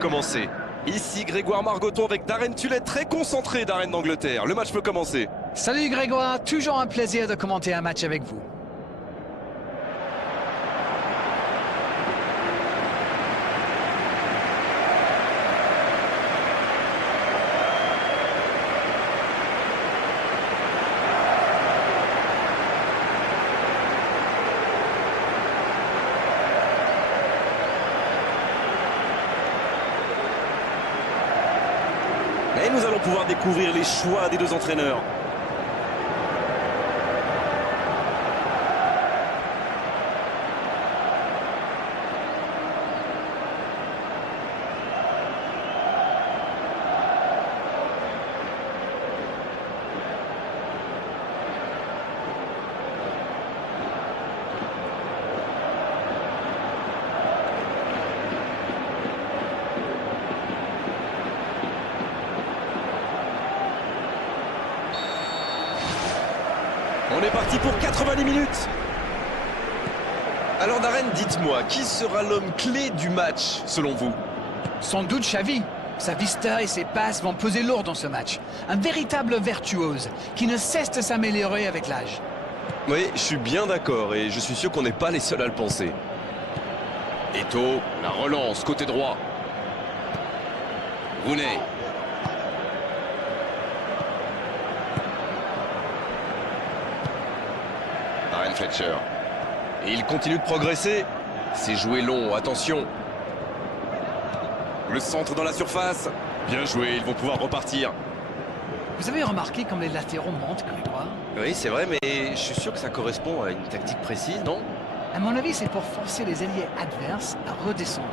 Commencer. Ici Grégoire Margoton avec Darren Tullet, très concentré Darren d'Angleterre. Le match peut commencer. Salut Grégoire, toujours un plaisir de commenter un match avec vous. Et nous allons pouvoir découvrir les choix des deux entraîneurs. On est parti pour 90 minutes. Alors Darren, dites-moi, qui sera l'homme clé du match, selon vous? Sans doute Xavi. Sa vista et ses passes vont peser lourd dans ce match. Un véritable virtuose qui ne cesse de s'améliorer avec l'âge. Oui, je suis bien d'accord et je suis sûr qu'on n'est pas les seuls à le penser. Eto'o, la relance, côté droit. Rooney. Darren Fletcher. Et il continue de progresser. C'est joué long, attention. Le centre dans la surface. Bien joué, ils vont pouvoir repartir. Vous avez remarqué comme les latéraux montent, Grégoire? Oui, c'est vrai, mais je suis sûr que ça correspond à une tactique précise, non? À mon avis, c'est pour forcer les alliés adverses à redescendre.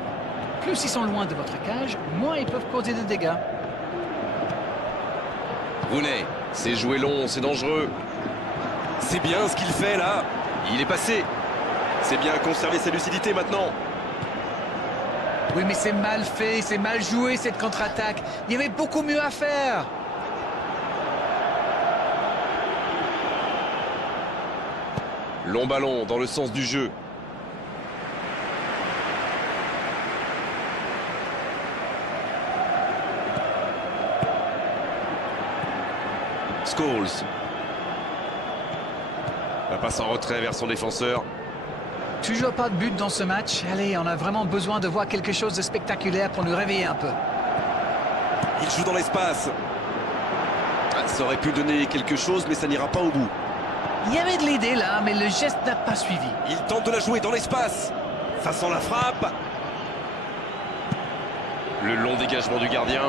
Plus ils sont loin de votre cage, moins ils peuvent causer de dégâts. Rooney, c'est joué long, c'est dangereux. C'est bien ce qu'il fait là. Il est passé. C'est bien conserver sa lucidité maintenant. Oui, mais c'est mal fait, c'est mal joué cette contre-attaque. Il y avait beaucoup mieux à faire. Long ballon dans le sens du jeu. Scholes. La passe en retrait vers son défenseur. Toujours pas de but dans ce match. Allez, on a vraiment besoin de voir quelque chose de spectaculaire pour nous réveiller un peu. Il joue dans l'espace. Ça aurait pu donner quelque chose, mais ça n'ira pas au bout. Il y avait de l'idée là, mais le geste n'a pas suivi. Il tente de la jouer dans l'espace. Ça sent la frappe. Le long dégagement du gardien.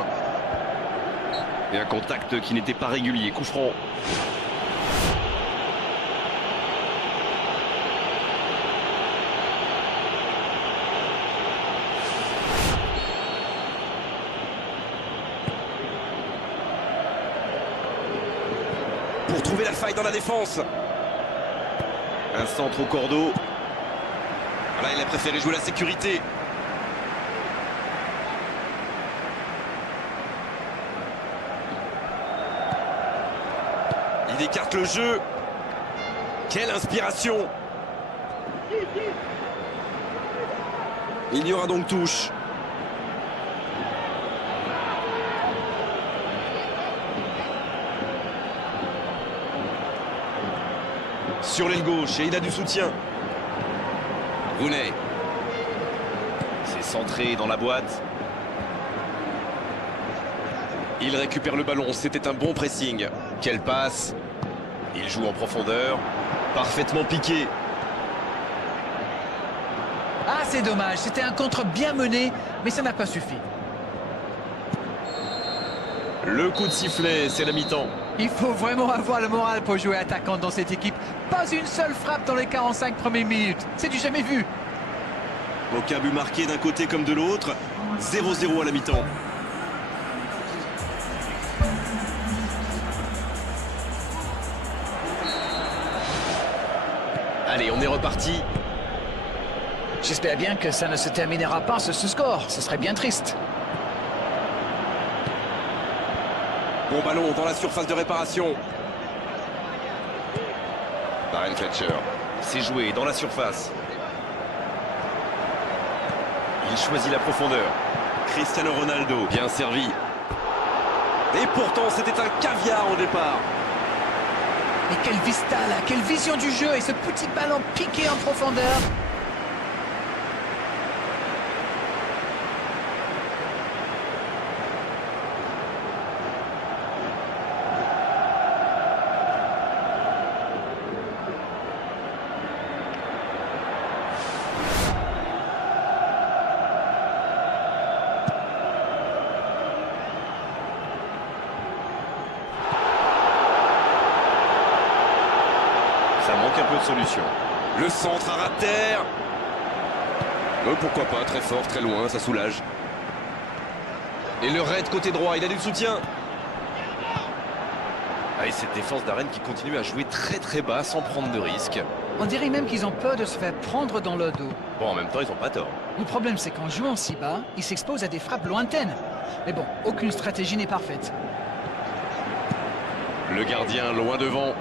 Et un contact qui n'était pas régulier. Coup franc. Pour trouver la faille dans la défense. Un centre au cordeau. Là, il a préféré jouer la sécurité. Il écarte le jeu. Quelle inspiration! Il y aura donc touche. Sur l'aile gauche et il a du soutien. Rooney. C'est centré dans la boîte. Il récupère le ballon, c'était un bon pressing. Quelle passe. Il joue en profondeur. Parfaitement piqué. Ah, c'est dommage. C'était un contre bien mené, mais ça n'a pas suffi. Le coup de sifflet, c'est la mi-temps. Il faut vraiment avoir le moral pour jouer attaquant dans cette équipe. Pas une seule frappe dans les 45 premières minutes. C'est du jamais vu. Aucun but marqué d'un côté comme de l'autre. 0-0 à la mi-temps. Allez, on est reparti. J'espère bien que ça ne se terminera pas sur ce score. Ce serait bien triste. Bon ballon dans la surface de réparation. Darren Fletcher. C'est joué dans la surface. Il choisit la profondeur. Cristiano Ronaldo, bien servi. Et pourtant, c'était un caviar au départ. Mais quelle vista là, quelle vision du jeu et ce petit ballon piqué en profondeur. Ça manque un peu de solution. Le centre à ras de terre. Pourquoi pas, très fort, très loin, ça soulage. Et le raid côté droit, il a du soutien. Ah, et cette défense d'Arène qui continue à jouer très bas sans prendre de risques. On dirait même qu'ils ont peur de se faire prendre dans le dos. Bon, en même temps, ils n'ont pas tort. Le problème, c'est qu'en jouant si bas, ils s'exposent à des frappes lointaines. Mais bon, aucune stratégie n'est parfaite. Le gardien loin devant.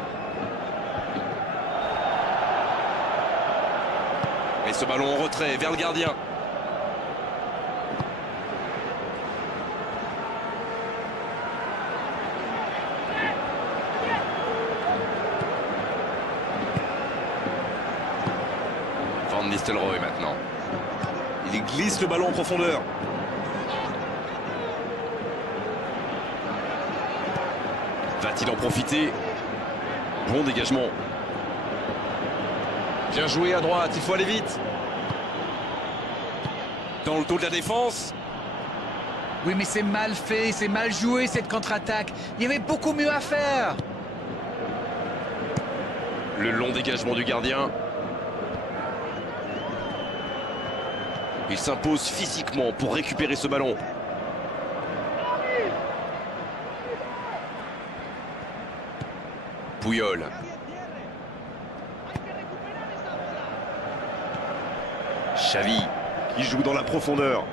Et ce ballon en retrait vers le gardien. Van Nistelrooy maintenant. Il glisse le ballon en profondeur. Va-t-il en profiter? Bon dégagement. Bien joué à droite, il faut aller vite. Dans le dos de la défense. Oui, mais c'est mal fait, c'est mal joué cette contre-attaque. Il y avait beaucoup mieux à faire. Le long dégagement du gardien. Il s'impose physiquement pour récupérer ce ballon. Puyol. Xavi qui joue dans la profondeur.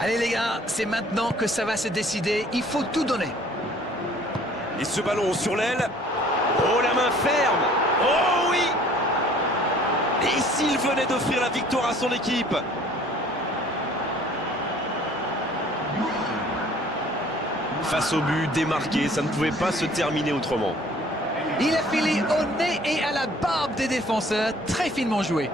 Allez les gars, c'est maintenant que ça va se décider. Il faut tout donner. Et ce ballon sur l'aile. Oh, la main ferme. Oh oui. Et s'il venait d'offrir la victoire à son équipe. Face au but, démarqué, ça ne pouvait pas se terminer autrement. Il a filé au nez et à la barbe des défenseurs. Très finement joué.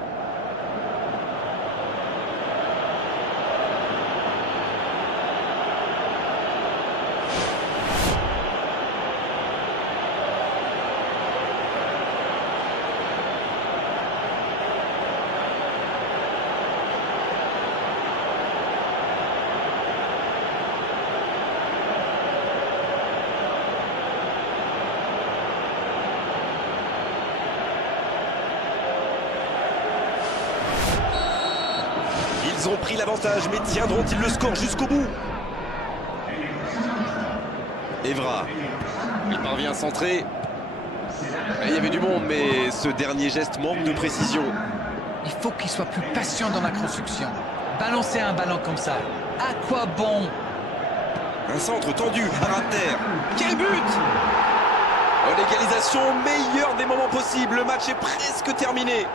Ils ont pris l'avantage, mais tiendront-ils le score jusqu'au bout? Evra, il parvient à centrer. Il y avait du monde, mais ce dernier geste manque de précision. Il faut qu'il soit plus patient dans la construction. Balancer un ballon comme ça, à quoi bon? Un centre tendu à ras de terre. Quel but! Oh, l'égalisation au meilleur des moments possibles. Le match est presque terminé.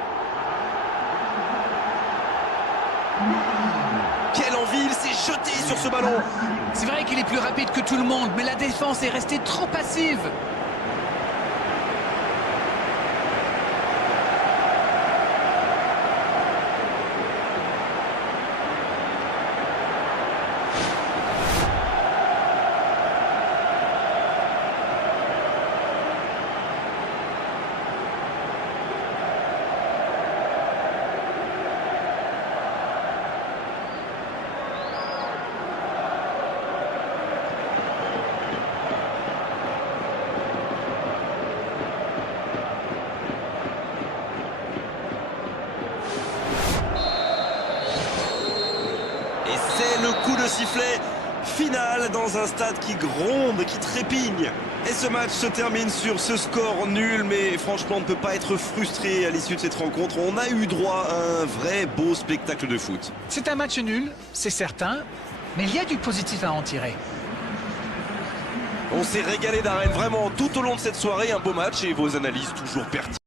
Quelle envie, il s'est jeté sur ce ballon. C'est vrai qu'il est plus rapide que tout le monde, mais la défense est restée trop passive. Le coup de sifflet final dans un stade qui gronde, qui trépigne. Et ce match se termine sur ce score nul, mais franchement on ne peut pas être frustré à l'issue de cette rencontre. On a eu droit à un vrai beau spectacle de foot. C'est un match nul, c'est certain, mais il y a du positif à en tirer. On s'est régalé d'Arène vraiment tout au long de cette soirée, un beau match et vos analyses toujours pertinentes.